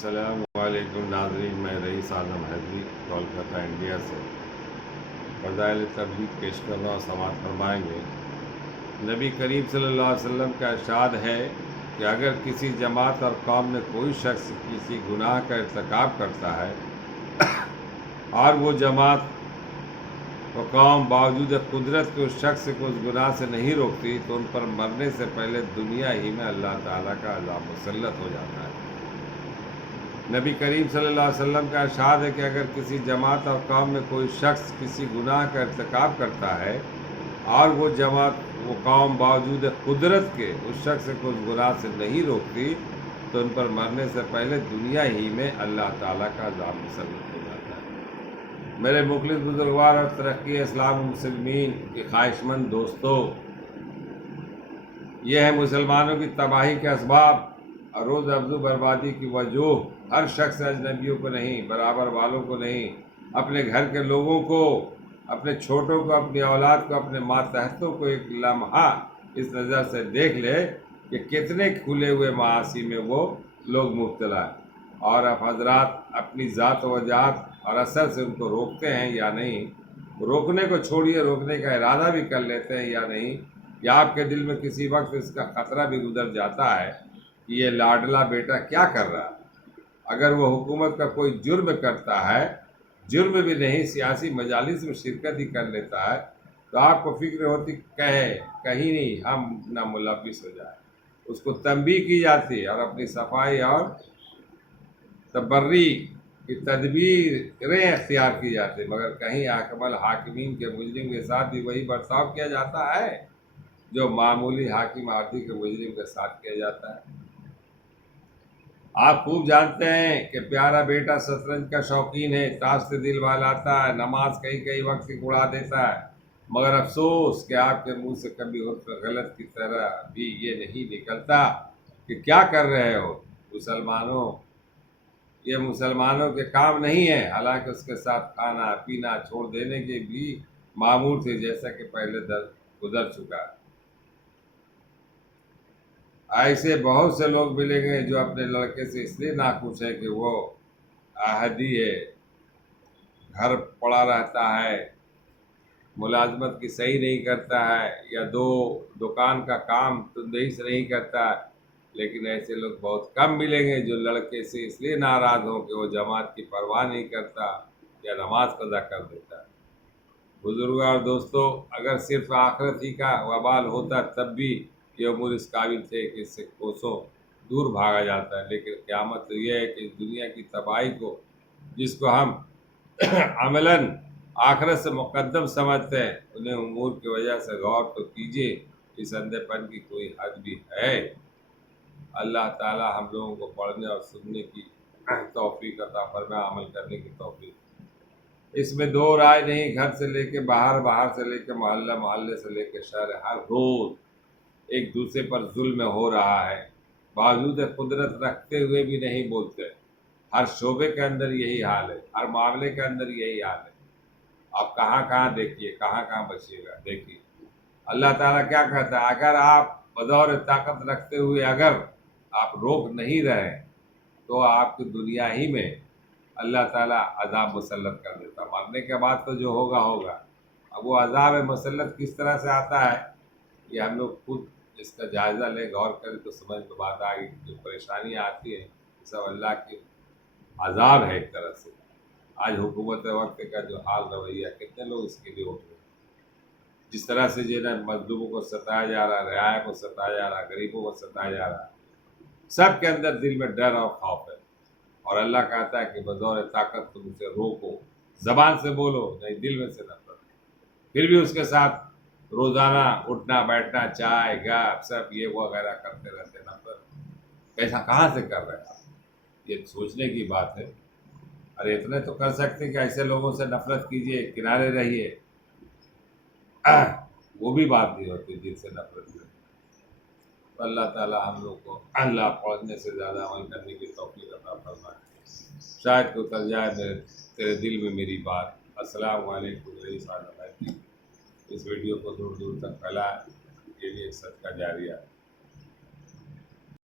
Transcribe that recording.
السلام علیکم ناظرین، میں رئیس اعظم حیدری کولکتہ انڈیا سے فضائل تبلیغ پیش کر رہا ہوں، سماعت فرمائیں گے۔ نبی کریم صلی اللہ علیہ وسلم کا ارشاد ہے کہ اگر کسی جماعت اور قوم میں کوئی شخص کسی گناہ کا ارتکاب کرتا ہے اور وہ جماعت و قوم باوجود قدرت کے اس شخص کو اس گناہ سے نہیں روکتی تو ان پر مرنے سے پہلے دنیا ہی میں اللہ تعالیٰ کا عذاب مسلط ہو جاتا ہے۔ نبی کریم صلی اللہ علیہ وسلم کا ارشاد ہے کہ اگر کسی جماعت اور قوم میں کوئی شخص کسی گناہ کا ارتکاب کرتا ہے اور وہ جماعت وہ قوم باوجود قدرت کے اس شخص کو اس گناہ سے نہیں روکتی تو ان پر مرنے سے پہلے دنیا ہی میں اللہ تعالیٰ کا عذاب مسلط ہو جاتا ہے۔ میرے مخلص بزرگوار اور ترقی اسلام و مسلمین کے خواہش مند دوستو، یہ ہے مسلمانوں کی تباہی کے اسباب اور روز افزوں بربادی کی وجوہ۔ ہر شخص اجنبیوں کو نہیں، برابر والوں کو نہیں، اپنے گھر کے لوگوں کو، اپنے چھوٹوں کو، اپنی اولاد کو، اپنے ماتحتوں کو ایک لمحہ اس نظر سے دیکھ لے کہ کتنے کھلے ہوئے معاصی میں وہ لوگ مبتلا ہیں، اور اب حضرات اپنی ذات و وجاہت اور اثر سے ان کو روکتے ہیں یا نہیں، روکنے کو چھوڑیے، روکنے کا ارادہ بھی کر لیتے ہیں یا نہیں، یا آپ کے دل میں کسی وقت اس کا خطرہ بھی گزر جاتا ہے کہ یہ لاڈلا بیٹا کیا کر رہا ہے۔ اگر وہ حکومت کا کوئی جرم کرتا ہے، جرم بھی نہیں، سیاسی مجالس میں شرکت ہی کر لیتا ہے، تو آپ کو فکر ہوتی کہیں نہیں ہم نہ ملوث ہو جائے، اس کو تنبیہ کی جاتی اور اپنی صفائی اور تبری کی تدبیریں اختیار کی جاتی، مگر کہیں حاکم حاکمین کے مجرم کے ساتھ بھی وہی برتاؤ کیا جاتا ہے جو معمولی حاکم عادی کے مجرم کے ساتھ کیا جاتا ہے۔ آپ خوب جانتے ہیں کہ پیارا بیٹا شطرنج کا شوقین ہے، تاش سے دل بہلاتا ہے، نماز کئی وقت سے اڑا دیتا ہے، مگر افسوس کہ آپ کے منہ سے کبھی حرف غلط کی طرح بھی یہ نہیں نکلتا کہ کیا کر رہے ہو مسلمانوں، یہ مسلمانوں کے کام نہیں ہے، حالانکہ اس کے ساتھ کھانا پینا چھوڑ دینے کے بھی معمور تھے، جیسا کہ پہلے گزر چکا ہے۔ ایسے بہت سے لوگ ملیں گے جو اپنے لڑکے سے اس لیے ناخوش ہے کہ وہ احدی ہے، گھر پڑا رہتا ہے، ملازمت کی صحیح نہیں کرتا ہے، یا دکان کا کام تندہی سے نہیں کرتا ہے، لیکن ایسے لوگ بہت کم ملیں گے جو لڑکے سے اس لیے ناراض ہوں کہ وہ جماعت کی پرواہ نہیں کرتا یا نماز قضا کر دیتا ہے۔ بزرگوں اور دوستوں، اگر صرف آخرت ہی کا وبال ہوتا تب بھی یہ امور اس قابل تھے کہ اس سے کوسوں دور بھاگا جاتا ہے، لیکن قیامت تو یہ ہے کہ اس دنیا کی تباہی کو، جس کو ہم عملاً آخرت سے مقدم سمجھتے ہیں، انہیں امور کی وجہ سے غور تو کیجیے، اس اندھے پن کی کوئی حد بھی ہے۔ اللہ تعالی ہم لوگوں کو پڑھنے اور سننے کی توفیق عطا فرمائے، عمل کرنے کی توفیق۔ اس میں دو رائے نہیں، گھر سے لے کے باہر، باہر سے لے کے محلہ، محلے سے لے کے شہر، ہر روز ایک دوسرے پر ظلم ہو رہا ہے، باوجود قدرت رکھتے ہوئے بھی نہیں بولتے۔ ہر شعبے کے اندر یہی حال ہے، ہر معاملے کے اندر یہی حال ہے۔ آپ کہاں کہاں دیکھیے، کہاں کہاں بچیے گا، دیکھیے اللہ تعالیٰ کیا کہتا ہے، اگر آپ بدور طاقت رکھتے ہوئے اگر آپ روک نہیں رہے تو آپ کی دنیا ہی میں اللہ تعالیٰ عذاب مسلط کر دیتا۔ مرنے کے بعد تو جو ہوگا ہوگا۔ اب وہ عذاب مسلط کس طرح سے آتا ہے، یہ ہم لوگ خود اس کا جائزہ لیں، غور کریں تو سمجھ میں بات آ گئی۔ جو پریشانیاں آتی ہیں یہ سب اللہ کی عذاب ہے ایک طرح سے۔ آج حکومت وقت کا جو حال رویہ، کتنے لوگ اس کے لیے اٹھ رہے ہیں، جس طرح سے جو ہے مزدوروں کو ستایا جا رہا ہے، رعایا کو ستایا جا رہا ہے، غریبوں کو ستایا جا رہا ہے، سب کے اندر دل میں ڈر اور خوف ہے، اور اللہ کہتا ہے کہ بطور طاقت تم اسے روکو، زبان سے بولو نہیں، دل میں سے نفرت۔ پھر بھی اس کے ساتھ روزانہ اٹھنا بیٹھنا، چائے گپ سپ یہ وغیرہ کرتے رہتے، نفرت ایسا کہاں سے کر رہے ہیں آپ؟ یہ سوچنے کی بات ہے۔ ارے اتنے تو کر سکتے کہ ایسے لوگوں سے نفرت کیجیے، کنارے رہیے، وہ بھی بات نہیں ہوتی جن سے نفرت کرے۔ تو اللہ تعالیٰ ہم لوگ کو اللہ پڑھنے سے زیادہ عمل کرنے کی توفیق عطا فرمائے۔ شاید کو اتر جائے تیرے دل میں میری بات۔ السلام علیکم، رئیس اعظم حیدری۔ اس ویڈیو کو دور دور تک پھیلائے، یہ بھی ایک صدقہ جاریہ ہے۔